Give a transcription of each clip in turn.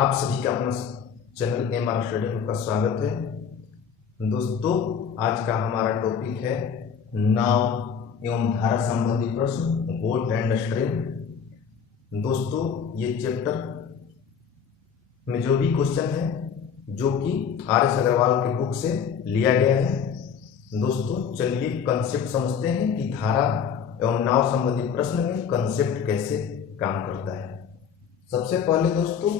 आप सभी का अपना चैनल एमआर स्टडी में का स्वागत है। दोस्तों, आज का हमारा टॉपिक है नाव एवं धारा संबंधी प्रश्न वोट एंड स्ट्रीम। दोस्तों, ये चैप्टर में जो भी क्वेश्चन है जो कि आर.एस. अग्रवाल के बुक से लिया गया है। दोस्तों, चलिए कंसेप्ट समझते हैं कि धारा एवं नाव संबंधी प्रश्न में कंसेप्ट कैसे काम करता है। सबसे पहले दोस्तों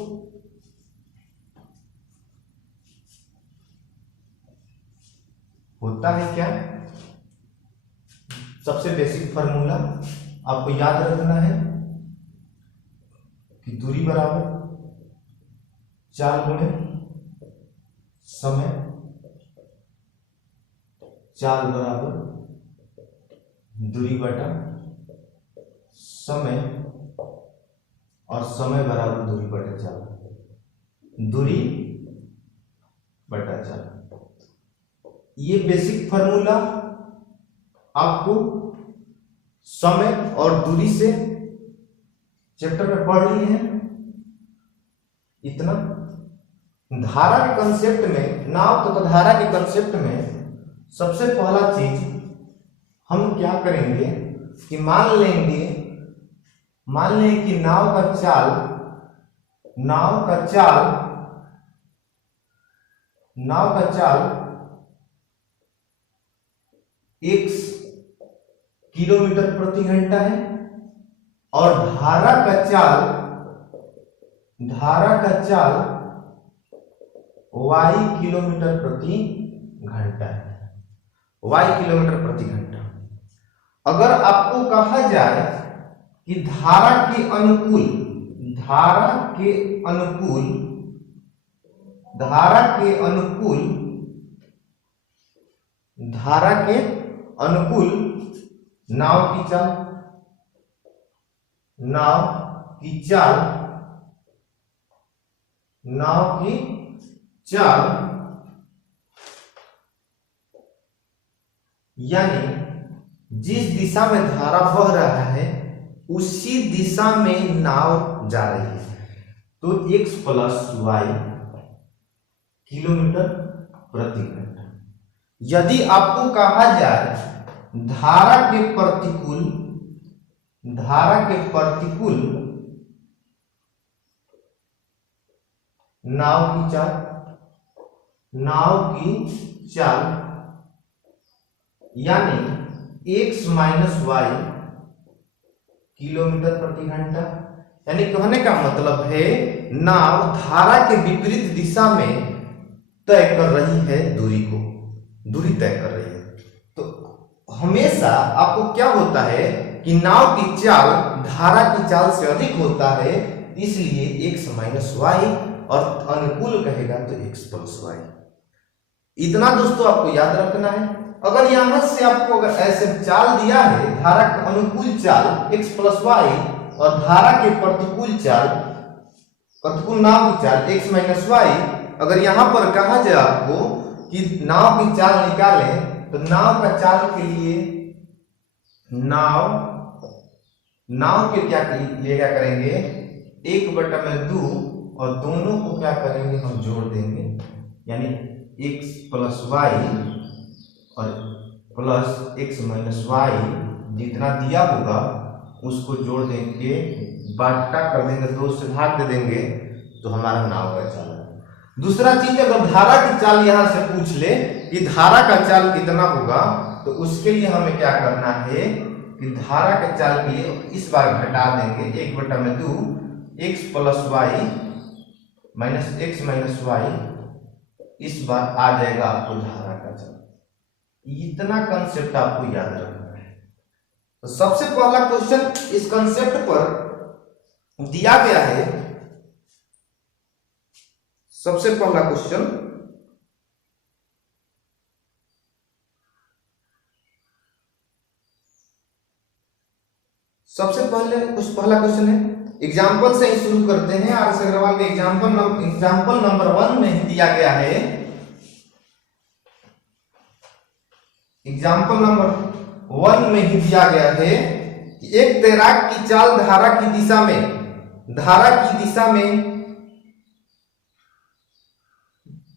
होता है क्या, सबसे बेसिक फार्मूला आपको याद रखना है कि दूरी बराबर चाल गुणे समय, चाल बराबर दूरी बटा समय और समय बराबर दूरी बटा चाल, दूरी बटा चाल। ये बेसिक फार्मूला आपको समय और दूरी से चैप्टर में पढ़ लिए हैं। इतना धारा के कंसेप्ट में, नाव तथा धारा के कंसेप्ट में सबसे पहला चीज हम क्या करेंगे कि मान लें कि नाव का चाल x किलोमीटर प्रति घंटा है और धारा का चाल y किलोमीटर प्रति घंटा है, y किलोमीटर प्रति घंटा। अगर आपको कहा जाए कि धारा के अनुकूल नाव की चाल यानी जिस दिशा में धारा बह रहा है उसी दिशा में नाव जा रही है, तो x प्लस y किलोमीटर प्रति घंटा। यदि आपको कहा जाए धारा के प्रतिकूल नाव की चाल यानी x माइनस वाई किलोमीटर प्रति घंटा। यानी कहने का मतलब है नाव धारा के विपरीत दिशा में तय कर रही है, दूरी तय कर रही है। तो हमेशा आपको क्या होता है कि नाव की चाल धारा की चाल से अधिक होता है, इसलिए x माइनस वाई और अनुकूल कहेगा तो x प्लस वाई। इतना दोस्तों आपको याद रखना है। अगर यहां से आपको अगर ऐसे चाल दिया है, धारा का अनुकूल चाल x प्लस वाई और धारा के प्रतिकूल नाव की चाल x माइनस वाई, अगर यहां पर कहा जाए आपको कि नाव की चाल निकालें, तो नाव का चाल के लिए नाव के क्या करेंगे 1/2 और दोनों को क्या करेंगे हम जोड़ देंगे, यानी x प्लस वाई और प्लस x माइनस वाई जितना दिया होगा उसको जोड़ देंगे, बाटा कर देंगे, 2 से भाग दे देंगे, तो हमारा नाव का चाल है। दूसरा चीज, अगर धारा की चाल यहां से पूछ ले कि धारा का चाल कितना होगा, तो उसके लिए हमें क्या करना है कि धारा के चाल के लिए इस बार घटा देंगे 1/2 x plus y minus x minus y, इस बार आ जाएगा आपको धारा का चाल। इतना कंसेप्ट आपको याद रखना है। तो सबसे पहला क्वेश्चन इस कंसेप्ट पर दिया गया है। सबसे पहला क्वेश्चन पहला क्वेश्चन है, एग्जाम्पल से ही शुरू करते हैं। आर.एस. अग्रवाल के एग्जाम्पल नंबर 1 में ही दिया गया है। एग्जाम्पल नंबर 1 में ही दिया गया है कि एक तैराक की चाल धारा की दिशा में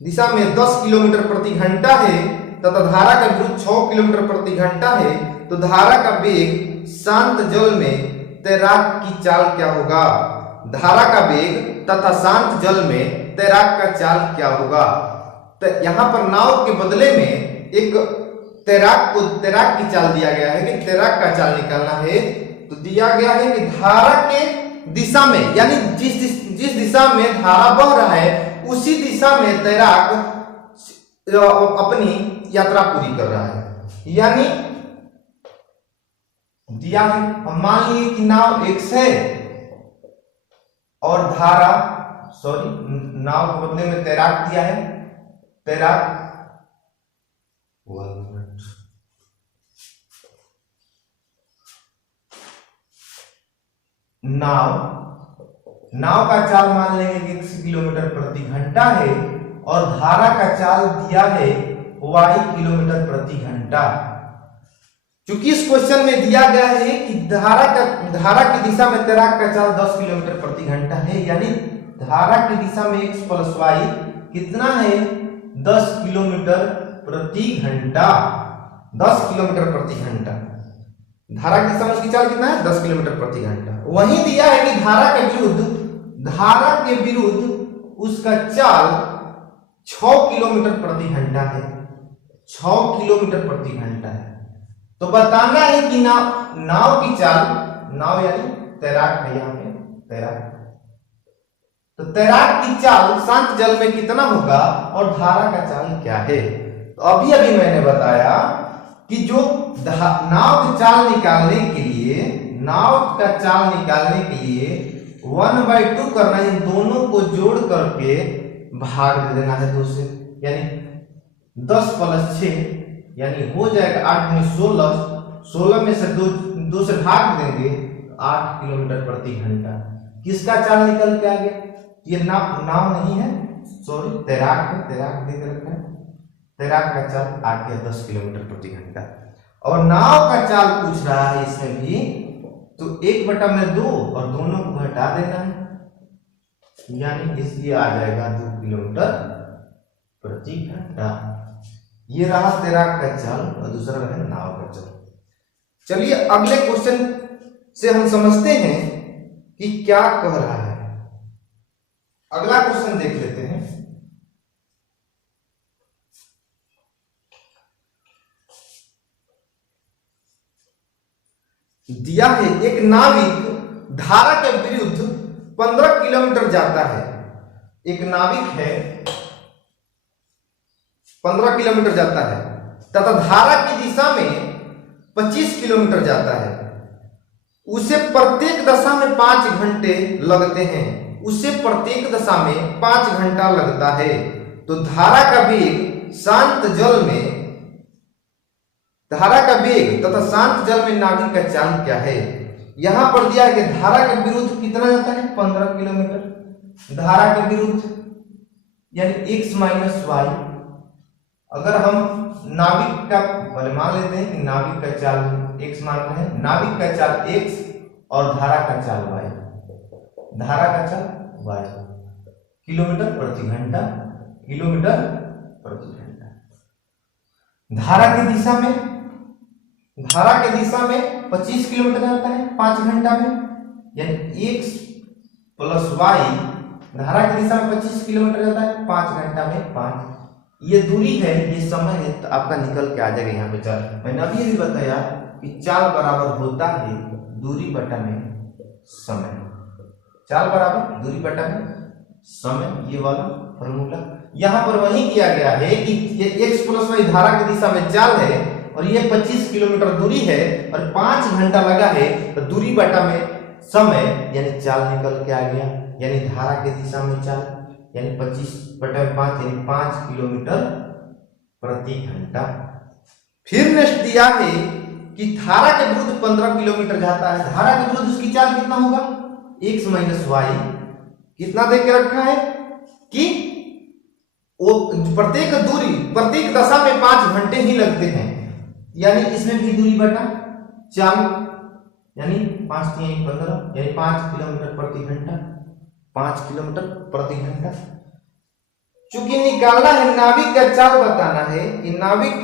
दिशा में 10 किलोमीटर प्रति घंटा है तथा धारा का विरुद्ध 6 किलोमीटर प्रति घंटा है, तो धारा का वेग शांत जल में तैराक की चाल क्या होगा? धारा का वेग तथा शांत जल में तैराक का चाल क्या होगा? तो यहाँ पर नाव के बदले में एक तैराक की चाल दिया गया है कि तैराक का चाल निकालना है। तो दिया गया है कि धारा के दिशा में, यानी जिस दिशा में धारा बह रहा है उसी दिशा में तैराक अपनी यात्रा पूरी कर रहा है। यानी दिया है, हम मान लिए कि नाव x है और नाव के बदले में तैराक दिया है। तैराक नाव का चाल मान लेंगे 1 किलोमीटर प्रति घंटा है और धारा का चाल दिया है y किलोमीटर प्रति घंटा। चूंकि इस क्वेश्चन में दिया गया है कि धारा की दिशा में तैराक का चाल 10 किलोमीटर प्रति घंटा है, यानी धारा की दिशा में x प्लस y कितना है? 10 किलोमीटर प्रति घंटा। 10 किलोमीटर प्रति घंटा धारा की दिशा में उसकी चाल कितना है? 10 किलोमीटर प्रति घंटा। वहीं दिया है कि धारा के विरुद्ध उसका चाल 6 किलोमीटर प्रति घंटा है। 6 किलोमीटर प्रति घंटा है। तो बताना है कि नाव की चाल, नाव यानी तैराक है, यहाँ पे तैराक, तो तैराक की चाल शांत जल में कितना होगा और धारा का चाल क्या है? तो अभी मैंने बताया कि जो नाव का चाल निकालने के लिए 1/2 करना है, इन दोनों को जोड़ करके भाग दे देना है 2 से, यानी 10 + 6 यानी हो जाएगा 8 × 16। 16 में से 2 से भाग देंगे 8 किलोमीटर प्रति घंटा। किसका चाल निकल के आ गया? ये नाव नहीं है, सॉरी तैराक है, तैराक दे के रखा है। तैराक का चाल आ गया 10 किलोमीटर प्रति घंटा। और नाव का चाल पूछ रहा है इसमें भी, तो 1/2 और दोनों को घटा देना है, यानी इसलिए आ जाएगा 2 किलोमीटर प्रति घंटा। ये रहा तैराक का चाल और दूसरा रहा नाव का चाल। चलिए अगले क्वेश्चन से हम समझते हैं कि क्या कह रहा है। अगला क्वेश्चन देख लेते हैं। दिया है एक नाविक धारा के विरुद्ध 15 किलोमीटर जाता है। एक नाविक है 15 किलोमीटर जाता है तथा धारा की दिशा में 25 किलोमीटर जाता है। उसे प्रत्येक दशा में 5 घंटे लगते हैं। उसे प्रत्येक दशा में 5 घंटा लगता है। तो धारा का वेग शांत जल में, धारा का वेग तथा शांत जल में नाविक का चाल क्या है? यहां पर दिया है कि धारा के विरुद्ध कितना जाता है? 15 किलोमीटर। धारा के विरुद्ध यानी x - y। अगर हम नाविक का मान लेते हैं कि नाविक का चाल x मान रहे हैं, नाविक का चाल x और धारा का चाल y, धारा का चाल y, किलोमीटर प्रति घंटा, किलोमीटर प्रति घंटा। धारा की दिशा में 25 किलोमीटर जाता है 5 घंटा में, यानी x + y। धारा की दिशा में 25 किलोमीटर जाता है 5 घंटा में 5। ये दूरी है, ये समय है, तो आपका निकल के आ जाएगा यहाँ पे चाल। मैंने अभी भी बताया कि चाल बराबर होता है दूरी बटा में समय। चाल बराबर दूरी बटा में समय, ये वाला फॉर्मूला यहाँ पर वही किया गया है कि ये x + y धारा की दिशा में चाल है और ये 25 किलोमीटर दूरी है और 5 घंटा लगा है, तो दूरी बटा में समय यानी चाल निकल के आ गया। यानी धारा की दिशा में चाल यानी 25/5 यानी 5 किलोमीटर प्रति घंटा। फिर नेक्स्ट दिया है कि धारा के विरुद्ध 15 किलोमीटर जाता है। धारा के विरुद्ध उसकी चाल कितना होगा? x - y। कितना दे के रखा है कि वो प्रत्येक दशा में 5 घंटे ही लगते हैं, यानी इसमें भी दूरी बटा चाल यानी 5 × 3 = 15 यानी 5 किलोमीटर प्रति घंटा, 5 किलोमीटर प्रति घंटा। चूंकि निकालना है, नाविक का चाल बताना है कि नाविक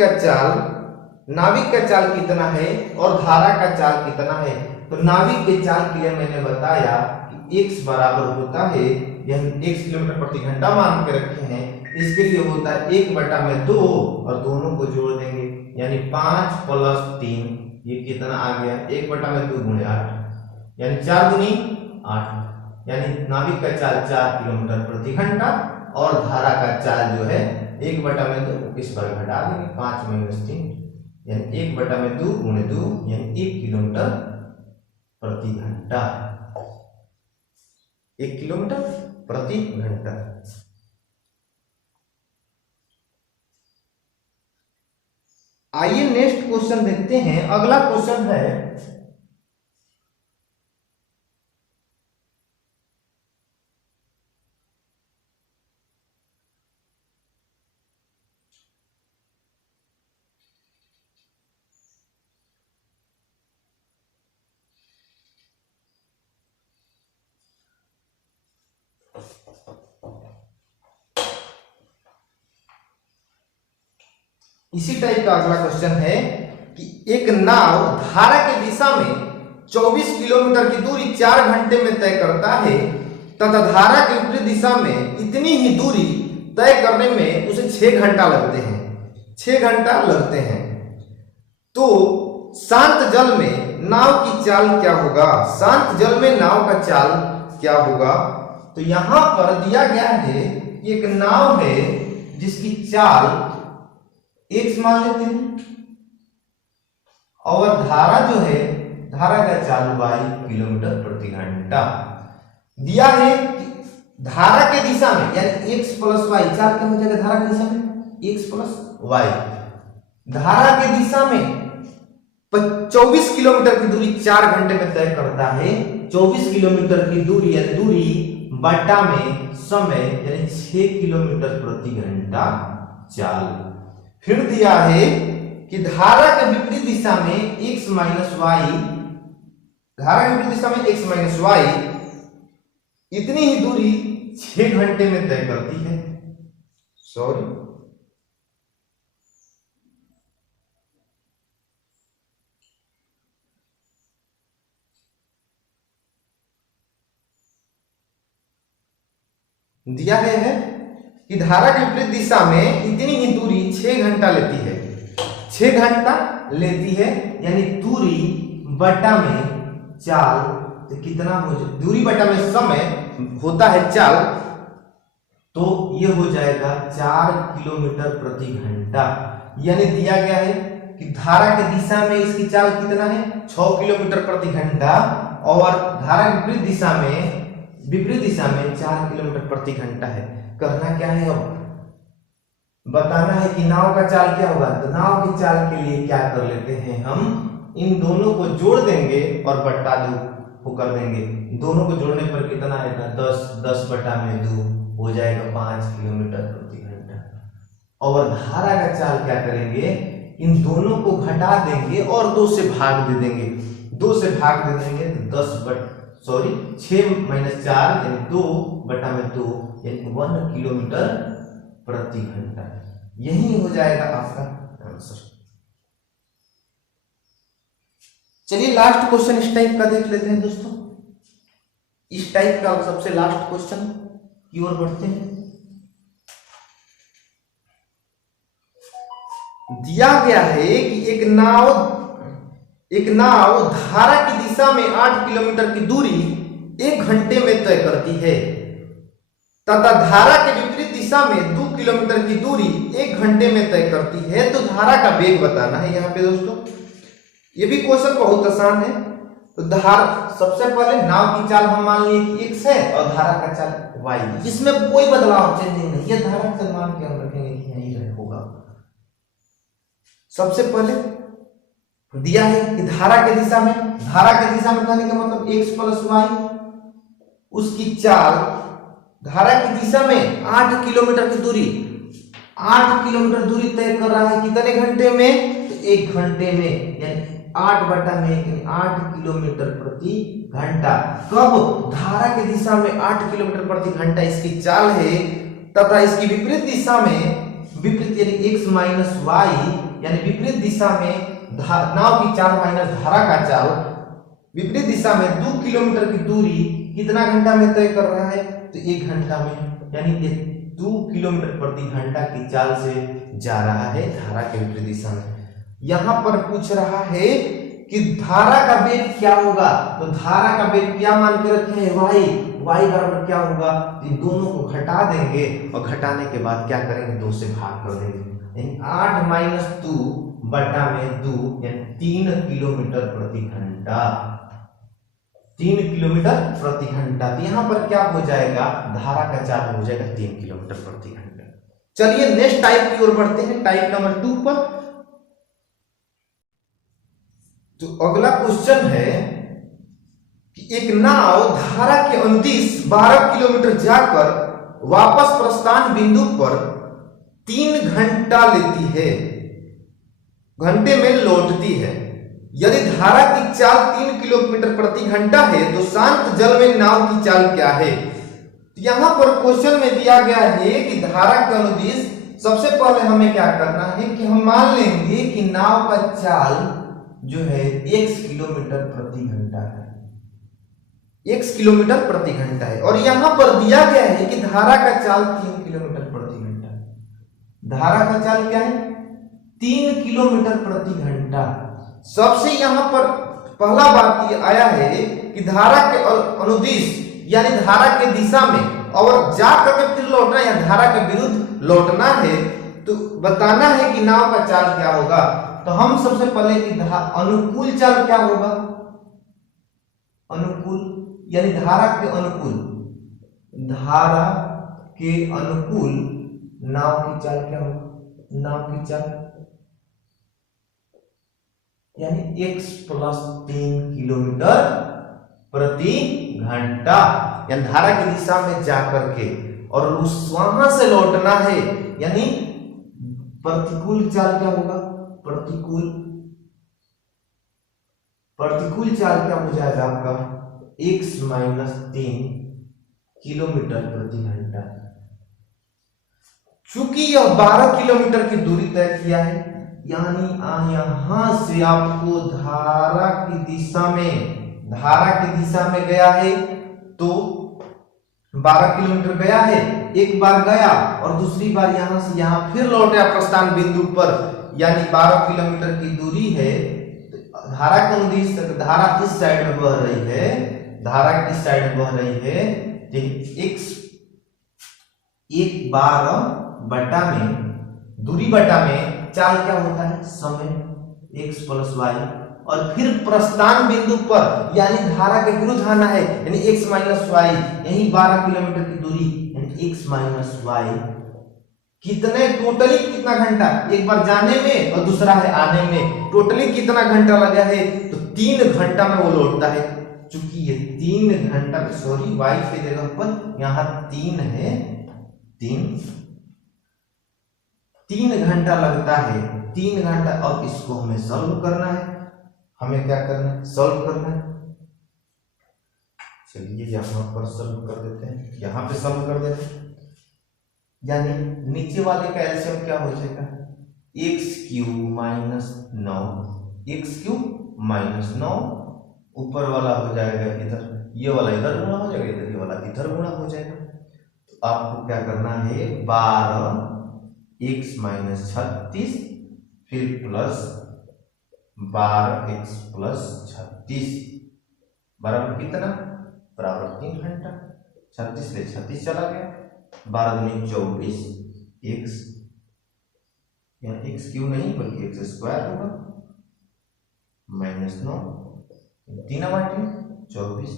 का चाल कितना है और धारा का चाल कितना है। तो नाविक के चाल के लिए मैंने बताया कि x बराबर होता है, यह x किलोमीटर प्रति घंटा मान के रखे हैं, इसके लिए होता है 1/2 और दोनों को जोड़ देंगे यानी 5 + 3, ये कितना आ गया 1/2 गुणे 8 यानी 4 दूनी 8, यानी नाविक का चाल 4 किलोमीटर प्रति घंटा और धारा का चाल जो है 1/2 इस पर घटा देंगे 5 - 3 यानी 1/2 गुणे 2 यानी 1 किलोमीटर प्रति घंटा, 1 किलोमीटर प्रति घंटा। आइए नेक्स्ट क्वेश्चन देखते हैं। अगला क्वेश्चन है इसी टाइप का अगला क्वेश्चन है कि एक नाव धारा की दिशा में 24 किलोमीटर की दूरी 4 घंटे में तय करता है तथा धारा की विपरीत दिशा में इतनी ही दूरी तय करने में उसे 6 घंटा लगते हैं, 6 घंटा लगते हैं। तो शांत जल में नाव की चाल क्या होगा? शांत जल में नाव का चाल क्या होगा? तो यहां पर दिया गया है कि एक नाव है जिसकी चाल x मान लेते हैं और धारा जो है, धारा का चाल y किलोमीटर प्रति घंटा दिया है कि धारा के दिशा में यानी x + y, चाल क्या हो जाएगा धारा की दिशा में x + y, धारा के दिशा में 24 किलोमीटर की दूरी 4 घंटे में तय करता है। 24 किलोमीटर की दूरी यानी दूरी बटा में समय यानी 6 किलोमीटर प्रति घंटा चाल। फिर दिया है कि धारा के विपरीत दिशा में x - y, धारा के विपरीत दिशा में x - y इतनी ही दूरी 6 घंटे में तय करती है। सॉरी, दिया गया है कि धारा के विपरीत दिशा में इतनी ही दूरी 6 घंटा लेती है, 6 घंटा लेती है यानी दूरी बटा में चाल, तो कितना हो जाए, दूरी बटा में समय होता है चाल, तो ये हो जाएगा 4 किलोमीटर प्रति घंटा। यानी दिया गया है कि धारा के दिशा में इसकी चाल कितना है 6 किलोमीटर प्रति घंटा और धारा के विपरीत दिशा में 4 किलोमीटर प्रति घंटा है। करना क्या है, अब बताना है कि नाव का चाल क्या होगा। तो नाव की चाल के लिए क्या कर लेते हैं, हम इन दोनों को जोड़ देंगे और बटा 2 कर देंगे। दोनों को जोड़ने पर कितना आएगा 10/2 हो जाएगा 5 किलोमीटर प्रति घंटा। और धारा का चाल क्या करेंगे, इन दोनों को घटा देंगे और 2 से भाग दे देंगे, 2 से भाग दे देंगे तो 6 - 4 यानी 2/2 यानी 1 किलोमीटर प्रति घंटा। यही हो जाएगा आपका आंसर। चलिए लास्ट क्वेश्चन इस टाइप का देख लेते हैं दोस्तों। इस टाइप का सबसे लास्ट क्वेश्चन की ओर बढ़ते हैं। दिया गया है कि एक नाव धारा की दिशा में 8 किलोमीटर की दूरी 1 घंटे में तय करती है तथा धारा के विपरीत दिशा में 2 किलोमीटर की दूरी 1 घंटे में तय करती है। तो धारा का वेग बताना है यहाँ पे दोस्तों। ये भी क्वेश्चन बहुत आसान है। तो सबसे पहले नाव की चाल हम मान लिए कि x है और धारा का चाल y, जिसमें कोई बदलाव चेंजिंग नहीं है। धारा का मान क्या रखेंगे कि यही होगा। सबसे पहले दिया है कि धारा के दिशा में कहने का मतलब x + y, उसकी चाल धारा की दिशा में 8 किलोमीटर की दूरी 8 किलोमीटर दूरी तय कर रहा है कितने घंटे में, तो 1 घंटे में, यानी 8 किलोमीटर प्रति घंटा। कब धारा की दिशा में 8 किलोमीटर प्रति घंटा इसकी चाल है तथा इसकी विपरीत दिशा में विपरीत यानी x माइनस वाई यानी विपरीत दिशा में नाव की चाल माइनस धारा का चाल विपरीत दिशा में 2 किलोमीटर की दूरी कितना घंटा में तय कर रहा है? तो 1 घंटा में, यानी ये 2 किलोमीटर प्रति घंटा की चाल से जा रहा है धारा के विपरीत दिशा में। यहां पर पूछ रहा है कि धारा का वेग क्या होगा, तो धारा का वेग क्या मान के रखे हैं? y बराबर क्या होगा? इन दोनों को घटा देंगे और घटाने के बाद क्या करेंगे? 2 से भाग कर देंगे, यानी 8 माइनस 2 बटा में 2 यानी 3 किलोमीटर प्रति घंटा। 3 किलोमीटर प्रति घंटा, तो यहां पर क्या हो जाएगा? धारा का चाल हो जाएगा 3 किलोमीटर प्रति घंटा। चलिए नेक्स्ट टाइप की ओर बढ़ते हैं, टाइप नंबर 2 पर। तो अगला क्वेश्चन है कि एक नाव धारा के अनुदिश 12 किलोमीटर जाकर वापस प्रस्थान बिंदु पर 3 घंटा लेती है, घंटे में लौटती है। यदि धारा की चाल 3 किलोमीटर प्रति घंटा है तो शांत जल में नाव की चाल क्या है? यहां पर क्वेश्चन में दिया गया है कि धारा के अनुदिश, सबसे पहले हमें क्या करना है कि हम मान लेंगे कि नाव का चाल जो है x किलोमीटर प्रति घंटा है, x किलोमीटर प्रति घंटा है, और यहां पर दिया गया है कि धारा का चाल 3 किलोमीटर प्रति घंटा है। धारा का चाल क्या है? 3 किलोमीटर प्रति घंटा। सबसे यहां पर पहला बात ये आया है कि धारा के अनुदिश यानी धारा के दिशा में और जाकर के फिर लौटना या धारा के विरुद्ध लौटना है, तो बताना है कि नाव का चाल क्या होगा। तो हम सबसे पहले कि अनुकूल चाल क्या होगा? अनुकूल यानी धारा के अनुकूल, धारा के अनुकूल नाव की चाल क्या होगा? नाव की चाल यानी x प्लस 3 किलोमीटर प्रति घंटा, यानी धारा की दिशा में जाकर के और वहां से लौटना है, यानी प्रतिकूल चाल क्या होगा? प्रतिकूल चाल क्या हो जाएगा आपका? x माइनस 3 किलोमीटर प्रति घंटा। चूंकि यह 12 किलोमीटर की दूरी तय किया है, यानी यहां से आपको धारा की दिशा में गया है, तो 12 किलोमीटर गया है, एक बार गया और दूसरी बार यहां से यहां फिर लौटा प्रस्थान बिंदु पर, यानी 12 किलोमीटर की दूरी है। धारा के अनुदिश धारा इस साइड में बह रही है, धारा किस साइड में बह रही है? x 1/12 बटा में दूरी बटा में चाल क्या होता है? समय x प्लस वाई, और फिर प्रस्थान बिंदु पर यानी धारा के विरुद्ध आना है, यानी x माइनस वाई, यही 12 किलोमीटर की दूरी यानी x माइनस वाई। कितने टोटली कितना घंटा? एक बार जाने में और दूसरा है आने में, टोटली कितना घंटा लगा है? तो 3 घंटा में वो लौटता है। चूंकि ये 3 घंटा, सॉरी वाई की जगह पर यहां 3 है, 3 घंटा लगता है, 3 घंटा। अब इसको हमें सॉल्व करना है, हमें क्या करना है? सॉल्व करना है। चलिए यहां पर सॉल्व कर देते हैं, यहां पे सॉल्व कर देते हैं, यानी नीचे वाले का एलसीएम क्या हो जाएगा? x³ माइनस 9, x³ माइनस 9, ऊपर वाला हो जाएगा इधर, ये वाला इधर गुणा हो जाएगा, इधर ये वाला इधर गुणा हो जाएगा। तो आपको क्या करना है? 12x माइनस 36 फिर प्लस 12x प्लस 36 बराबर कितना? बराबर 3 घंटा। 36 से 36 चला गया, 12 दूनी 24, x यहाँ x³ नहीं बल्कि x² होगा, माइनस 9, 3 बाटी 24,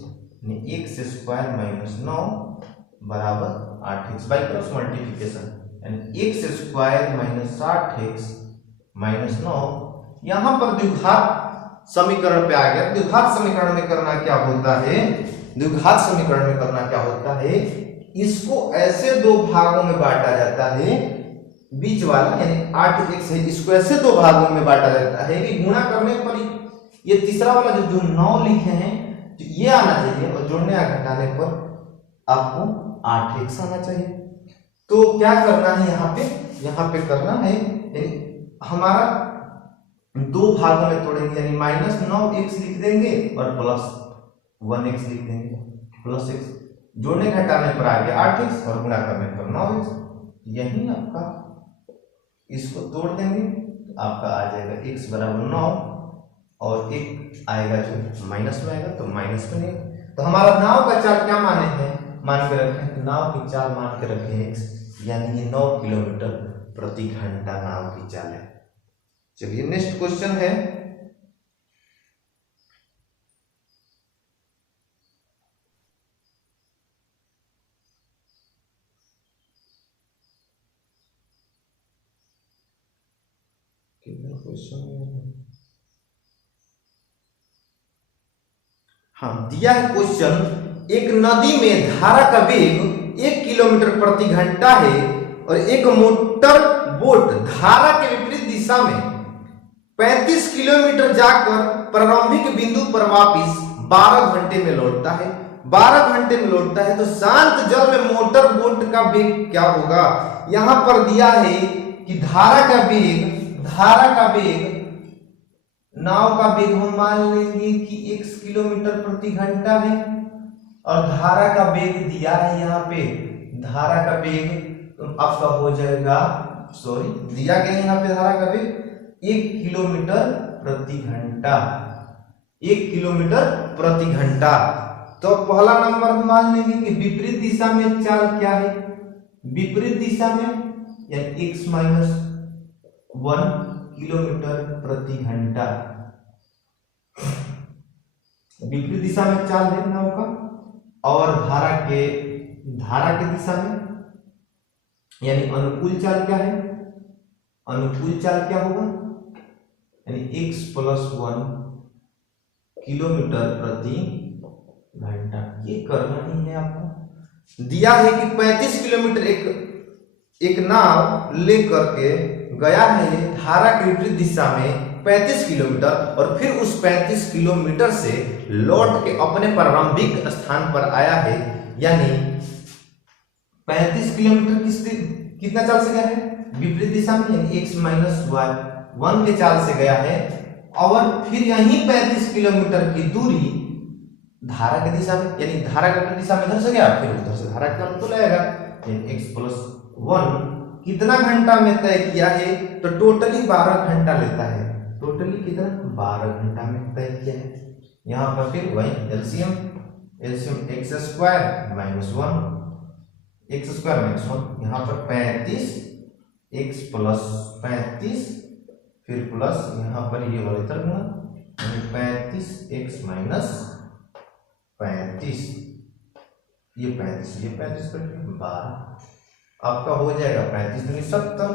x² माइनस 9 बराबर 8x बाई क्रॉस मल्टीप्लिकेशन, यानी x² माइनस 8x माइनस 9। यहां पर द्विघात समीकरण पे आ गया। द्विघात समीकरण में करना क्या होता है? द्विघात समीकरण में करना क्या होता है? इसको ऐसे दो भागों में बांटा जाता है, बीच वाला यानी 8x है, इसको ऐसे दो भागों में बांटा जाता है कि गुणा करने पर ये तीसरा वाला जो 9 लिखे हैं तो ये आना चाहिए, और जोड़ने या घटाने पर आपको 8x आना चाहिए। तो क्या करना है यहाँ पे करना है हमारा दो भागों में तोड़ेंगे, यानी -9x लिख देंगे और +1x लिख देंगे, +x जोड़ने घटाने पर आ गया 8x और गुणा करने पर 9x। यही आपका इसको तोड़ देंगे तो आपका आ जाएगा x बराबर 9 और एक आएगा जो माइनस में आएगा तो माइनस में नहीं। तो हमारा नाव का चाल क्या मान के रखे हैं, नाव की चाल मान के रखे हैं x, यानी ये 9 किलोमीटर प्रति घंटा नाव की चाल है। चलिए नेक्स्ट क्वेश्चन है, हाँ दिया है क्वेश्चन, एक नदी में धारा का वेग 1 किलोमीटर प्रति घंटा है और एक मोटर बोट धारा के विपरीत दिशा में 35 किलोमीटर जाकर प्रारंभिक बिंदु पर वापस 12 घंटे में लौटता है। 12 घंटे में लौटता है तो शांत जल में मोटर बोट का वेग क्या होगा। यहां पर दिया है कि धारा का वेग नाव का वेग हम मान लेंगे कि x किलोमीटर प्रति घंटा है और धारा का वेग दिया है, यहाँ पे धारा का वेग आपका हो जाएगा, दिया गया यहाँ पे धारा का वेग 1 किलोमीटर प्रति घंटा, 1 किलोमीटर प्रति घंटा। तो पहला नंबर मान लेंगे कि विपरीत दिशा में चाल क्या है, विपरीत दिशा में यानी x - 1 किलोमीटर प्रति घंटा, विपरीत दिशा में चाल है नाव का, और धारा के दिशा में यानी अनुकूल चाल क्या है, अनुकूल चाल क्या होगा, यानी x + 1 किलोमीटर प्रति घंटा। ये करना ही है आपको। दिया है कि 35 किलोमीटर एक नाव लेकर के गया है धारा के विपरीत दिशा में 35 किलोमीटर और फिर उस 35 किलोमीटर से लौट के अपने प्रारंभिक स्थान पर आया है, यानी 35 किलोमीटर कितना चाल से गया है, विपरीत दिशा में, यानी x - 1 के चाल से गया है और फिर यही 35 किलोमीटर की दूरी धारा की दिशा में, यानी धारा की दिशा में इधर से गया, फिर उधर से धारा के अनुकूल आएगा, x + 1 कितना घंटा में तय किया है, तो टोटली 12 घंटा लेता है, टोटली कितना 12 घंटा में तय किया है। यहाँ पर फिर वही एलसीएम x² - 1 यहाँ पर 35 x + 35 फिर प्लस यहाँ पर ये वाली तरफ गुणा 35 x - 35 ये 35 पर 12 आपका हो जाएगा 35 दूनी 70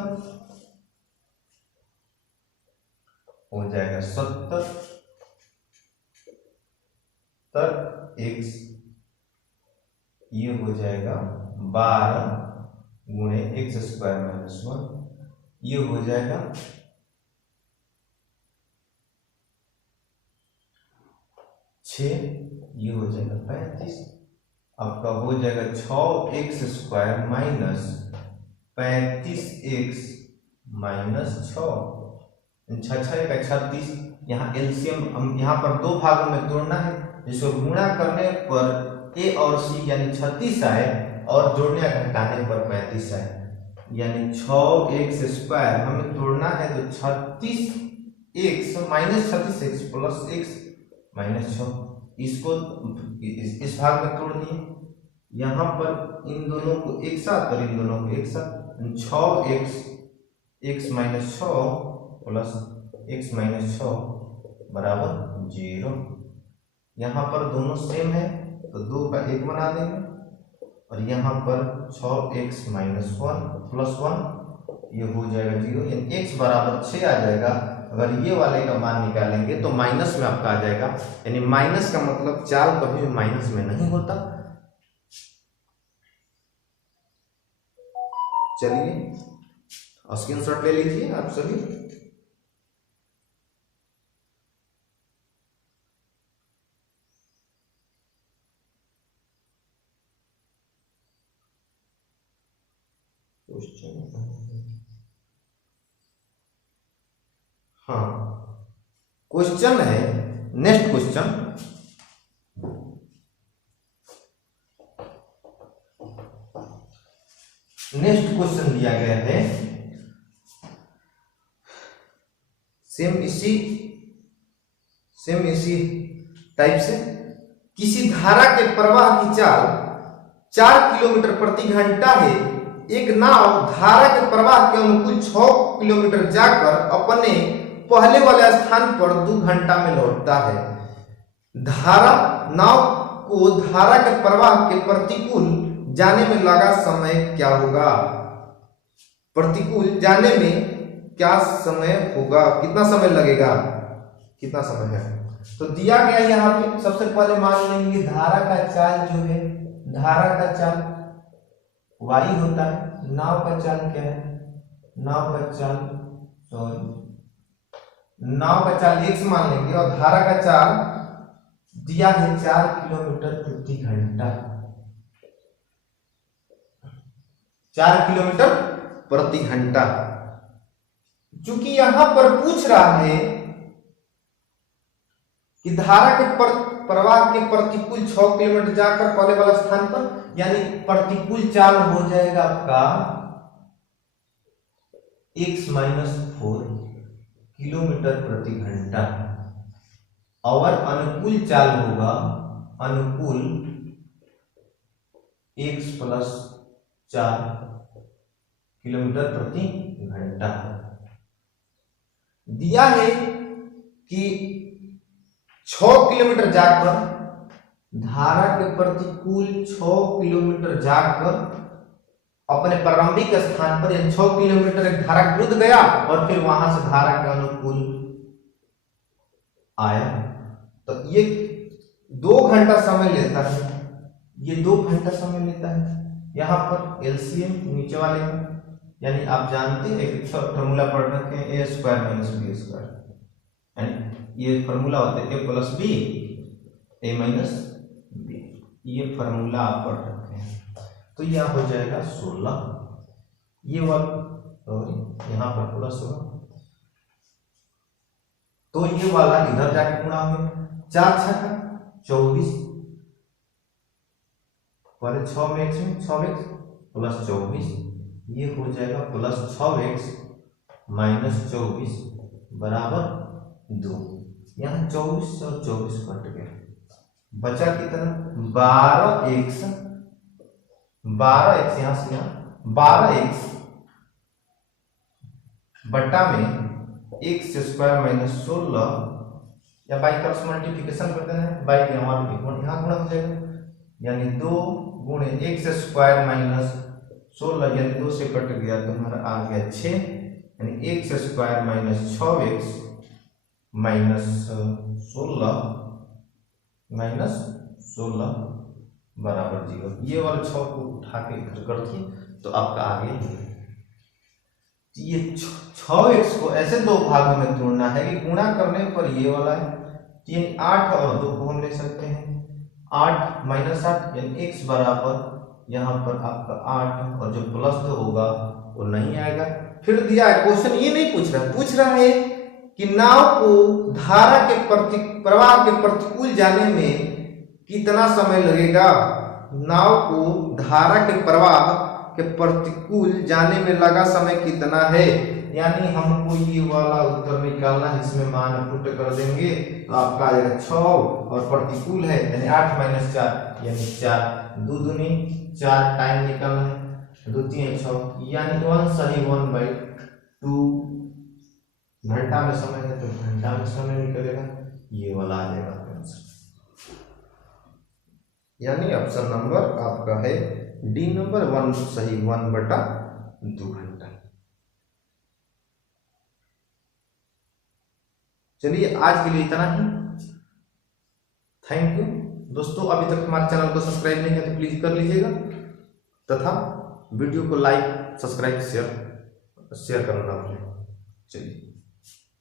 हो जाएगा 70 x ये हो जाएगा 12 गुणे x² - 1 ये हो जाएगा 6 ये हो जाएगा 35 आपका हो जाएगा 6x² - 35x - 6 का 36। यहाँ एलसीएम यहाँ पर दो भागों में तोड़ना है, जिसको गुणा करने पर a और c यानी 36 आए और जोड़ने घटाने पर 35 आए, यानी 6x² हमें तोड़ना है तो 36x - 36x + x - 6 इसको इस भाग में तोड़ दिए, यहाँ पर इन दोनों को एक साथ और इन दोनों को एक साथ, 6x x - 6 + x - 6 बराबर 0। यहाँ पर दोनों सेम है तो 2 का 1 बना देंगे और यहाँ पर 6x - 1 + 1 ये हो जाएगा 0, यानी x बराबर 6 आ जाएगा। अगर ये वाले का मान निकालेंगे तो माइनस में आपका आ जाएगा, यानी माइनस का मतलब चाल कभी भी माइनस में नहीं होता। चलिए स्क्रीनशॉट ले लीजिए आप सभी। हाँ, क्वेश्चन है, नेक्स्ट क्वेश्चन, दिया गया है सेम इसी टाइप से। किसी धारा के प्रवाह की चाल 4 किलोमीटर प्रति घंटा है। एक नाव धारा के प्रवाह के अनुकूल 6 किलोमीटर जाकर अपने पहले वाले स्थान पर 2 घंटा में लौटता है। नाव को धारा के प्रवाह के प्रतिकूल जाने में लगा समय क्या होगा? प्रतिकूल जाने में क्या समय होगा, कितना समय लगेगा, कितना समय है? तो दिया गया यहाँ पे सबसे पहले मान लेंगे धारा का चाल जो है, धारा का चाल y होता है। नाव का चाल क्या है? नाव का चाल x मान लेंगे और धारा का चाल दिया है 4 किलोमीटर प्रति घंटा। 4 किलोमीटर प्रति घंटा। चूंकि यहां पर पूछ रहा है कि धारा के प्रवाह के प्रतिकूल 6 किलोमीटर जाकर पहले वाला स्थान पर, यानी प्रतिकूल चाल हो जाएगा आपका x-4 किलोमीटर प्रति घंटा और अनुकूल चाल होगा अनुकूल x+4 किलोमीटर प्रति घंटा। दिया है कि 6 किलोमीटर जाकर धारा के प्रतिकूल 6 किलोमीटर जाकर अपने प्रारंभिक स्थान पर, यानी 6 किलोमीटर एक धारा विरुद्ध गया और फिर वहां से धारा के अनुकूल आया। तो ये 2 घंटा समय लेता है, ये 2 घंटा समय लेता है। यहां पर एलसीएम नीचे वाले का, यानी आप जानते हैं एक फॉर्मूला पढ़ रखे हैं a² - b², यानी ये फॉर्मूला होता है a+b a - b, ये फॉर्मूला आप पढ़ रखे हैं। तो यह हो जाएगा 16, ये वाला और यहाँ पर प्लस होगा, तो ये वाला इधर जाके गुणा हो, 4 × 6 = 24, पहले 6 में x में 6x + 24, ये हो जाएगा +6x - 24 = 2। यहाँ 24 और 24 कट गया, बचा कितना? 12x, यहाँ से यहाँ 12x बटा में x² - 16, या बाई क्रॉस मल्टीप्लिकेशन कर देना है, बाई यहाँ गुणा हो जाएगा, यानी 2 × x² - 16, यानी 2 से कट गया तो हमारा आ गया 6, यानी x² - 6x - 16 बराबर 0। ये वाला 6 को उठा के इधर कर दिए तो आपका आ गया। ये 6x को ऐसे 2 भागों में तोड़ना है कि गुणा करने पर ये वाला है 3, 8 और 2 को हम ले सकते हैं 8 - 8, यानी x बराबर यहाँ पर आपका 8 और जो +2 होगा वो नहीं आएगा। फिर दिया है क्वेश्चन, ये नहीं पूछ रहा है कि नाव को धारा के प्रवाह के प्रतिकूल जाने में कितना समय लगेगा। नाव को धारा के प्रवाह के प्रतिकूल जाने में लगा समय कितना है, यानी हमको ये वाला उत्तर निकालना है, इसमें मान पुट कर देंगे तो आपका आ जाएगा 6 और प्रतिकूल है यानी 8 - 4 यानी 4, 2 दूनी 4, टाइम निकालना है 2 3 6, यानी 1 सही 1/2 घंटा में समय है तो घंटा में समय निकलेगा, ये वाला आ जाएगा आंसर। यानी ऑप्शन नंबर आपका है डी नंबर 1 सही 1/2 घंटा। चलिए आज के लिए इतना ही, थैंक यू दोस्तों। अभी तक हमारे चैनल को सब्सक्राइब नहीं किया तो प्लीज कर लीजिएगा तथा वीडियो को लाइक सब्सक्राइब शेयर करना ना भूलें। चलिए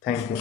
थैंक यू।